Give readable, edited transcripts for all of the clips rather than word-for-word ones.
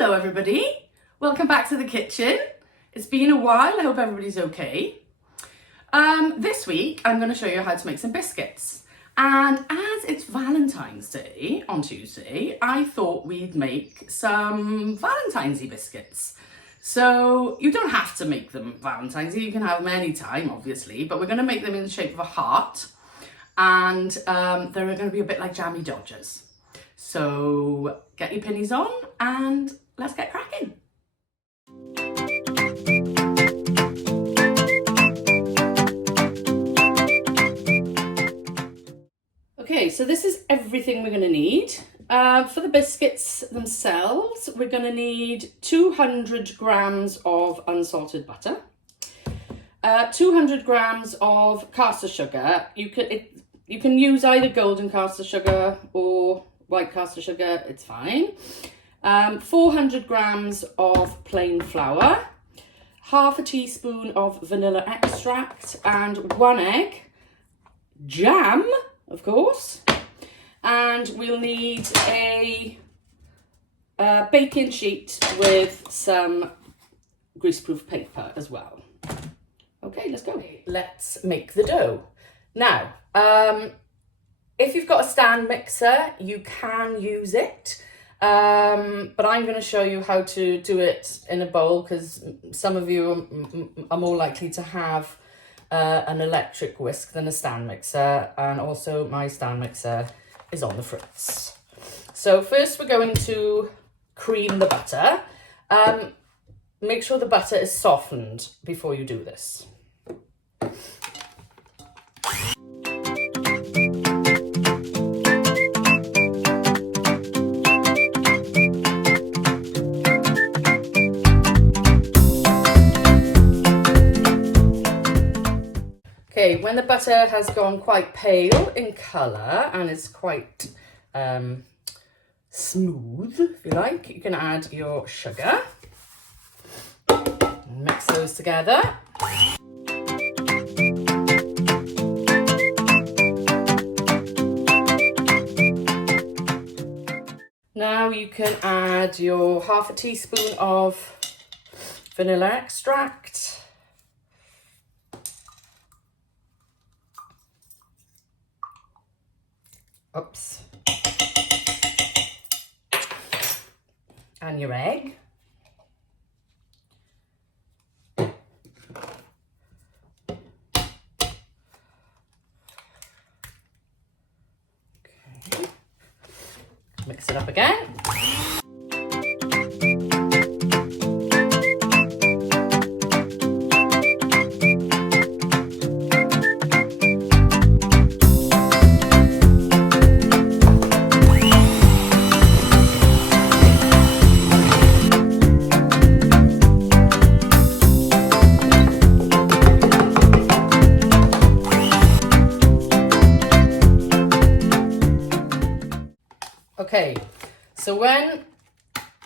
Hello everybody, welcome back to the kitchen. It's been a while, I hope everybody's okay. This week I'm going to show you how to make some biscuits, and as it's Valentine's Day on Tuesday, I thought we'd make some Valentine's biscuits. So you don't have to make them Valentine's, you can have them any time obviously, but we're going to make them in the shape of a heart, and they're going to be a bit like Jammy Dodgers. So get your pinnies on and let's get cracking. Okay, so this is everything we're going to need. For the biscuits themselves, we're going to need 200 grams of unsalted butter, 200 grams of caster sugar. You can use either golden caster sugar or white caster sugar, it's fine. 400 grams of plain flour, half a teaspoon of vanilla extract, and 1 egg, jam, of course, and we'll need a baking sheet with some greaseproof paper as well. Okay, let's go. Let's make the dough. Now, if you've got a stand mixer, you can use it, but I'm going to show you how to do it in a bowl because some of you are more likely to have an electric whisk than a stand mixer, and also my stand mixer is on the fritz. So first we're going to cream the butter. Make sure the butter is softened before you do this. Okay, when the butter has gone quite pale in colour and it's quite smooth, if you like, you can add your sugar. Mix those together. Now you can add your half a teaspoon of vanilla extract. Oops. And your egg. Okay. Mix it up again. Okay, so when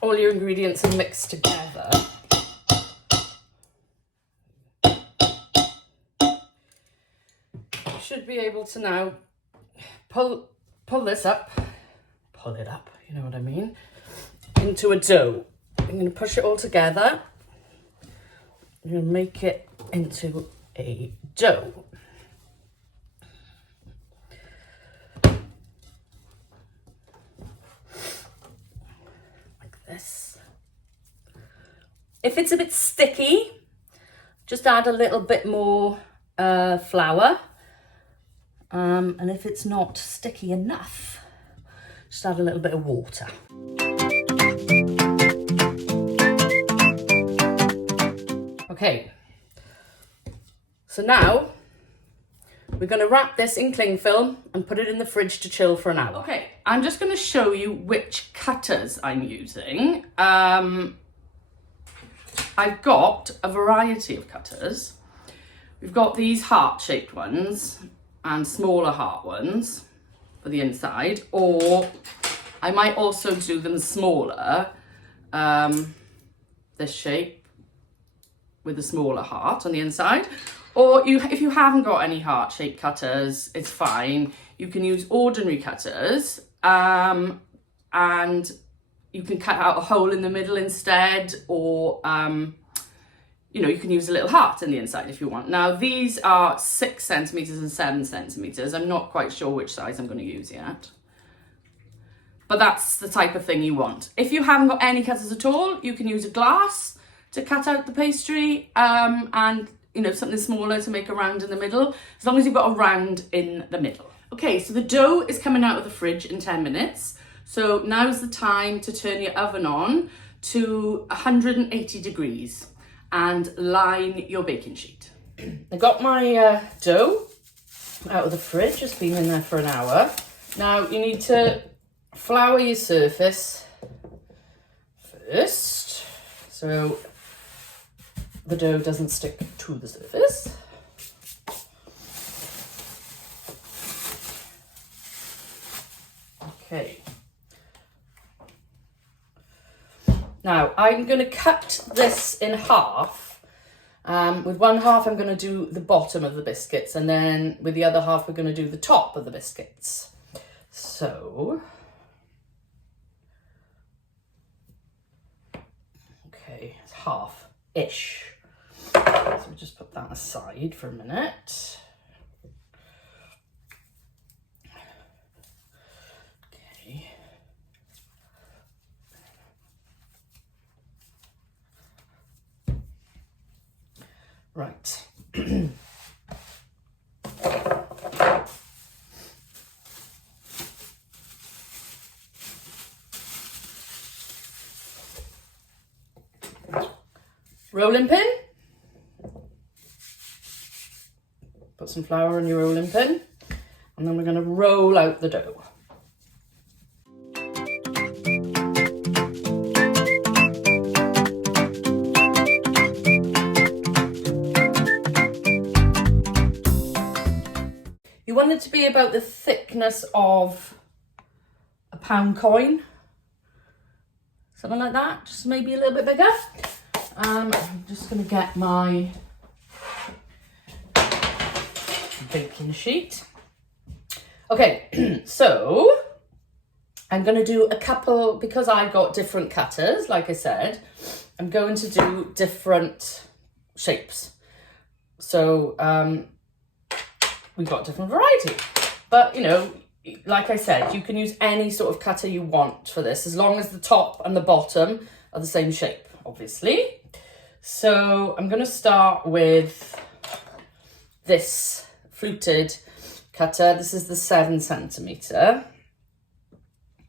all your ingredients are mixed together, you should be able to now pull this up, pull it up, you know what I mean, into a dough. I'm going to push it all together. I'm going to make it into a dough. If it's a bit sticky, just add a little bit more flour. And if it's not sticky enough, just add a little bit of water. Okay, so now we're going to wrap this in cling film and put it in the fridge to chill for an hour. Okay, I'm just going to show you which cutters I'm using. I've got a variety of cutters. We've got these heart-shaped ones and smaller heart ones for the inside, or I might also do them smaller, this shape with a smaller heart on the inside. Or if you haven't got any heart-shaped cutters, it's fine. You can use ordinary cutters, and you can cut out a hole in the middle instead, or you know, you can use a little heart in the inside if you want. Now these are 6 centimeters and 7 centimeters. I'm not quite sure which size I'm going to use yet, but that's the type of thing you want. If you haven't got any cutters at all, you can use a glass to cut out the pastry, and you know, something smaller to make a round in the middle, as long as you've got a round in the middle. Okay, so the dough is coming out of the fridge in 10 minutes. So now's the time to turn your oven on to 180 degrees and line your baking sheet. I got my dough out of the fridge, it's been in there for an hour. Now you need to flour your surface first, so the dough doesn't stick to the surface. Okay. Now I'm going to cut this in half. With one half I'm going to do the bottom of the biscuits, and then with the other half we're going to do the top of the biscuits. So, okay, it's half-ish. So we'll just put that aside for a minute. Okay. Right. Rolling pin. Put some flour in your rolling pin, and then we're going to roll out the dough. You want it to be about the thickness of a £1 coin, something like that, just maybe a little bit bigger. I'm just going to get my baking sheet. Okay, so I'm going to do a couple, because I've got different cutters, like I said, I'm going to do different shapes. So we've got different varieties, but you know, like I said, you can use any sort of cutter you want for this, as long as the top and the bottom are the same shape, obviously. So I'm going to start with this fluted cutter. This is the 7 centimeter,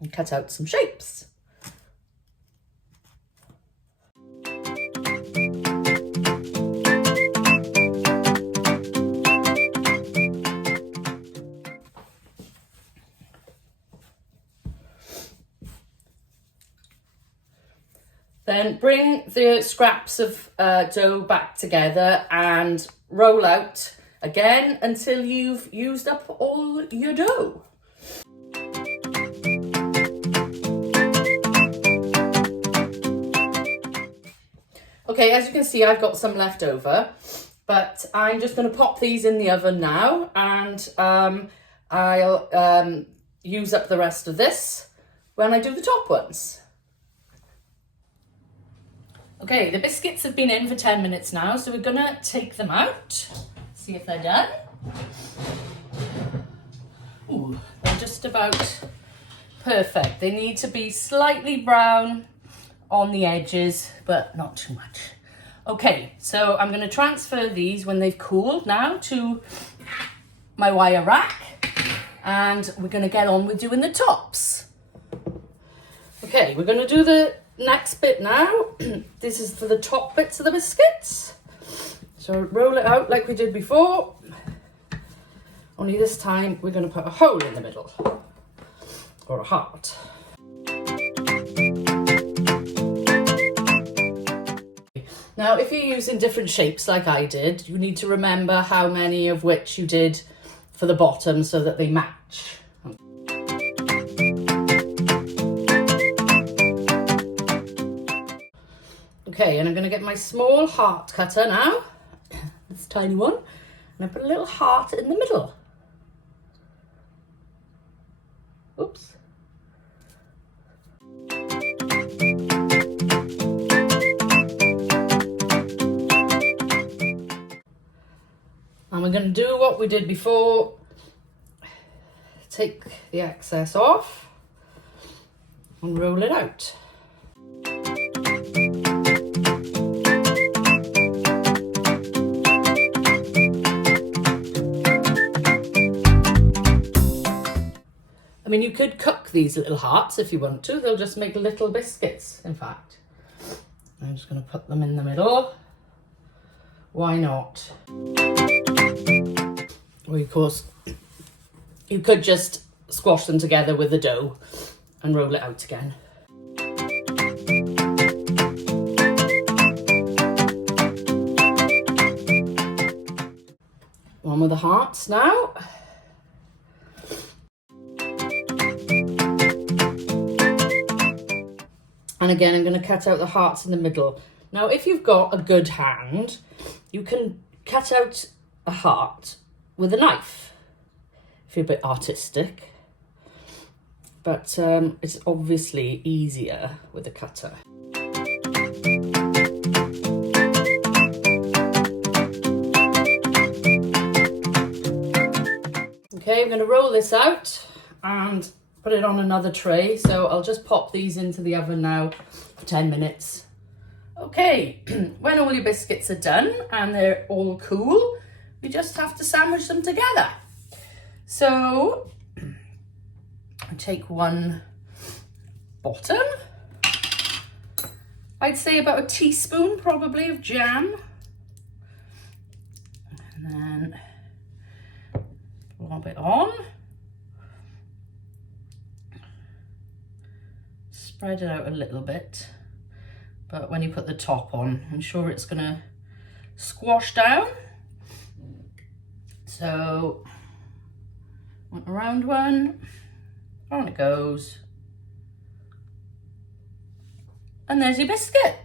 and cut out some shapes. Then bring the scraps of dough back together and roll out again until you've used up all your dough. Okay, as you can see, I've got some left over, but I'm just going to pop these in the oven now, and I'll use up the rest of this when I do the top ones. Okay, the biscuits have been in for 10 minutes now, so we're gonna take them out, see if they're done. Ooh, they're just about perfect. They need to be slightly brown on the edges, but not too much. Okay, so I'm gonna transfer these when they've cooled now to my wire rack, and we're gonna get on with doing the tops. Okay, we're gonna do the next bit now. This is for the top bits of the biscuits. So roll it out like we did before, only this time we're going to put a hole in the middle, or a heart. Now if you're using different shapes like I did, you need to remember how many of which you did for the bottom so that they match. Okay, and I'm going to get my small heart cutter now, this tiny one, and I put a little heart in the middle. Oops. And we're going to do what we did before. Take the excess off and roll it out. I mean, you could cook these little hearts if you want to. They'll just make little biscuits, in fact. I'm just going to put them in the middle. Why not? Or of course, you could just squash them together with the dough and roll it out again. One with the hearts now. And again, I'm going to cut out the hearts in the middle. Now, if you've got a good hand, you can cut out a heart with a knife, if you're a bit artistic. But it's obviously easier with a cutter. Okay, I'm going to roll this out and put it on another tray. So I'll just pop these into the oven now for 10 minutes. Okay, when all your biscuits are done and they're all cool, you just have to sandwich them together. So I take one bottom. I'd say about a teaspoon probably of jam. And then lob it on. Spread it out a little bit, but when you put the top on, I'm sure it's gonna squash down. So, one around one, on it goes. And there's your biscuit.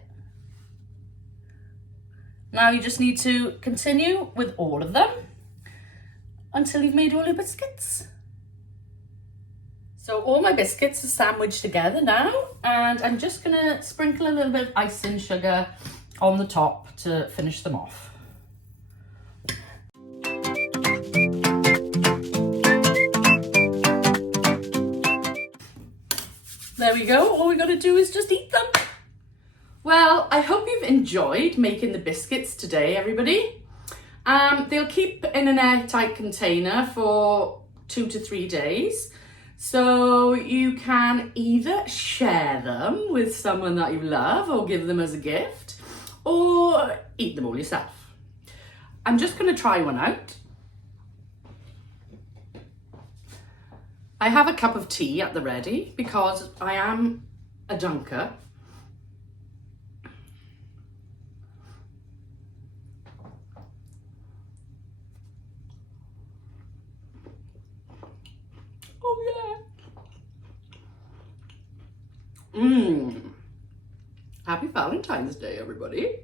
Now you just need to continue with all of them until you've made all your biscuits. So all my biscuits are sandwiched together now, and I'm just gonna sprinkle a little bit of icing sugar on the top to finish them off. There we go, all we gotta do is just eat them. Well, I hope you've enjoyed making the biscuits today, everybody. They'll keep in an airtight container for 2 to 3 days. So you can either share them with someone that you love or give them as a gift, or eat them all yourself. I'm just going to try one out. I have a cup of tea at the ready because I am a dunker. Oh yeah. Happy Valentine's Day, everybody.